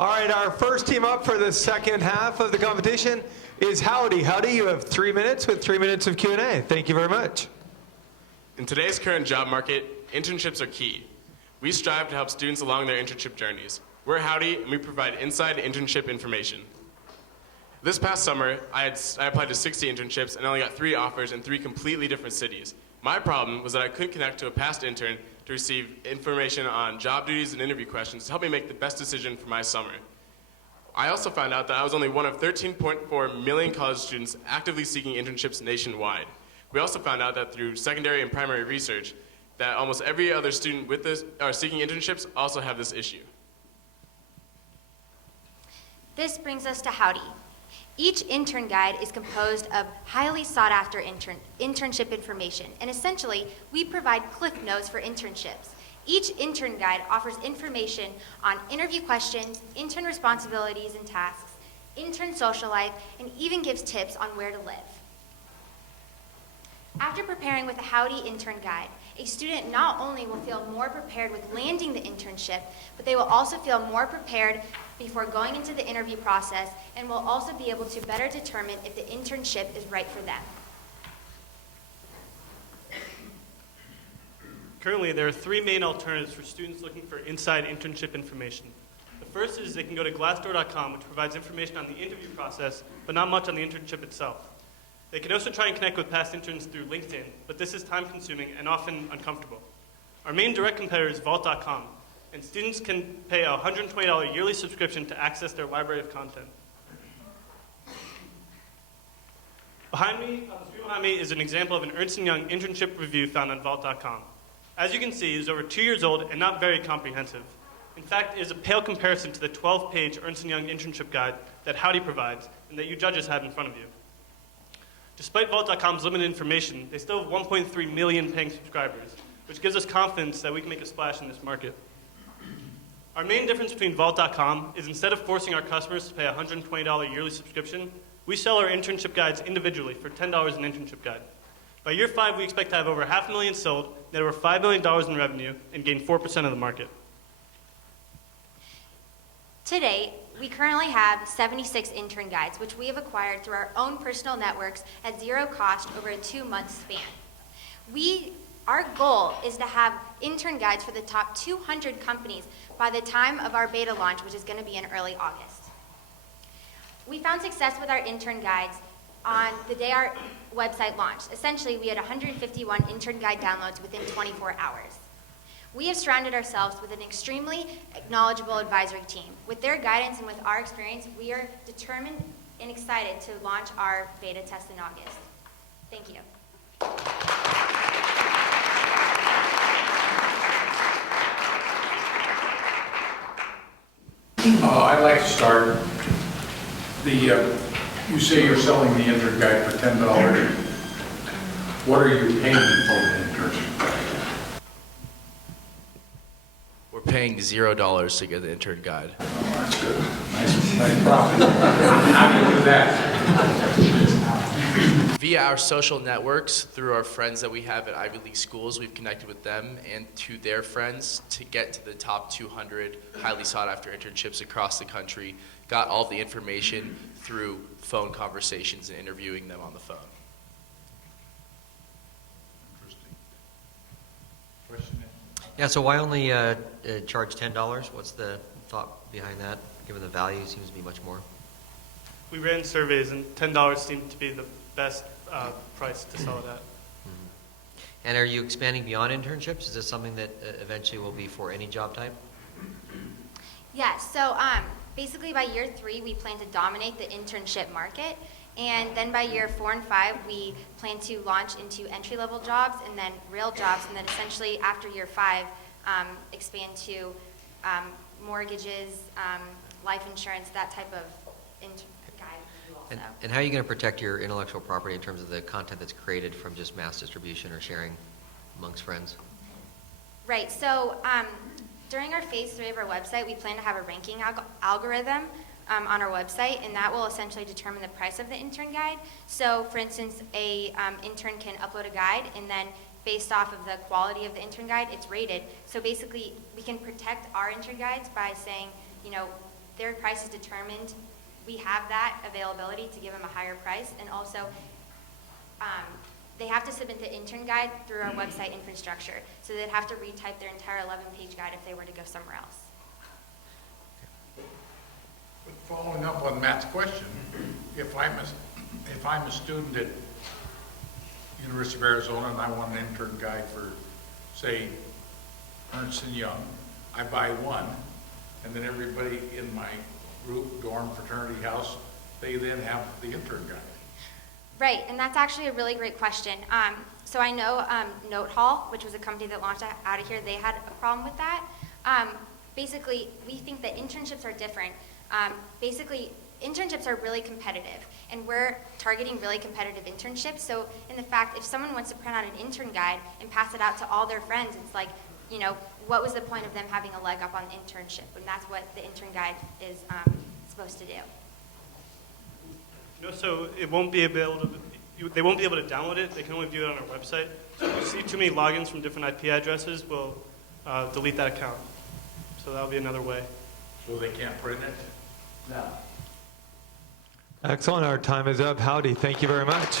All right, our first team up for the second half of the competition is Howdy. Howdy, you have 3 minutes with 3 minutes of Q&A. Thank you very much. In today's current job market, internships are key. We strive to help students along their internship journeys. We're Howdy, and we provide inside internship information. This past summer, I applied to 60 internships and only got 3 offers in 3 completely different cities. My problem was that I couldn't connect to a past intern to receive information on job duties and interview questions to help me make the best decision for my summer. I also found out that I was only one of 13.4 million college students actively seeking internships nationwide. We also found out that through secondary and primary research that almost every other student with this seeking internships also have this issue. This brings us to Howdy. Each intern guide is composed of highly sought after internship information, and essentially, we provide cliff notes for internships. Each intern guide offers information on interview questions, intern responsibilities and tasks, intern social life, and even gives tips on where to live. After preparing with the Howdy intern guide, a student not only will feel more prepared with landing the internship, but they will also feel more prepared before going into the interview process and will also be able to better determine if the internship is right for them. Currently, there are 3 main alternatives for students looking for inside internship information. The first is they can go to glassdoor.com, which provides information on the interview process, but not much on the internship itself. They can also try and connect with past interns through LinkedIn, but this is time-consuming and often uncomfortable. Our main direct competitor is vault.com, and students can pay a $120 yearly subscription to access their library of content. Behind me, on the screen behind me, is an example of an Ernst & Young internship review found on vault.com. As you can see, it is over 2 years old and not very comprehensive. In fact, it is a pale comparison to the 12-page Ernst & Young internship guide that Howdy provides and that you judges have in front of you. Despite vault.com's limited information, they still have 1.3 million paying subscribers, which gives us confidence that we can make a splash in this market. Our main difference between vault.com is instead of forcing our customers to pay a $120 yearly subscription, we sell our internship guides individually for $10 an internship guide. By year 5, we expect to have over 500,000 sold, net over $5 million in revenue, and gain 4% of the market. Today, we currently have 76 intern guides, which we have acquired through our own personal networks at zero cost over a 2-month span. Our goal is to have intern guides for the top 200 companies by the time of our beta launch, which is going to be in early August. We found success with our intern guides on the day our website launched. Essentially, we had 151 intern guide downloads within 24 hours. We have surrounded ourselves with an extremely knowledgeable advisory team. With their guidance and with our experience, we are determined and excited to launch our beta test in August. Thank you. I'd like to start. You say you're selling the intern guide for $10. What are you paying for the internship guide? We're paying $0 to get the intern guide. Oh, that's good. Nice profit. How do you do that? Via our social networks, through our friends that we have at Ivy League schools, we've connected with them and to their friends to get to the top 200 highly sought after internships across the country. Got all the information through phone conversations and interviewing them on the phone. Interesting. Question? Yeah, so why only charge $10? What's the thought behind that, given the value seems to be much more? We ran surveys, and $10 seemed to be the best price to sell it at. Mm-hmm. And are you expanding beyond internships? Is this something that eventually will be for any job type? Yes, so basically by year 3, we plan to dominate the internship market. And then by year 4 and 5, we plan to launch into entry-level jobs and then real jobs. And then essentially after year 5, expand to mortgages, life insurance, that type of guide. And how are you going to protect your intellectual property in terms of the content that's created from just mass distribution or sharing amongst friends? Right, so during our phase 3 of our website, we plan to have a ranking algorithm on our website, and that will essentially determine the price of the intern guide. So for instance, a intern can upload a guide, and then based off of the quality of the intern guide, it's rated. So basically, we can protect our intern guides by saying, you know, their price is determined. We have that availability to give them a higher price, and also they have to submit the intern guide through our website infrastructure. So they'd have to retype their entire 11-page guide if they were to go somewhere else. But following up on Matt's question, if I'm a student at University of Arizona and I want an intern guide for, say, Ernst & Young, I buy one, and then everybody in my group, dorm, fraternity house, they then have the intern guide. Right, and that's actually a really great question. So I know Note Hall, which was a company that launched out of here, they had a problem with that. Basically, we think that internships are different. Basically, internships are really competitive, and we're targeting really competitive internships. So in the fact, if someone wants to print out an intern guide and pass it out to all their friends, it's like, you know, what was the point of them having a leg up on the internship? And that's what the intern guide is supposed to do. You know, so it won't be able to, they won't be able to download it. They can only view it on our website. So if you see too many logins from different IP addresses, we'll delete that account. So that'll be another way. So they can't print it? Excellent. Our time is up. Howdy, thank you very much.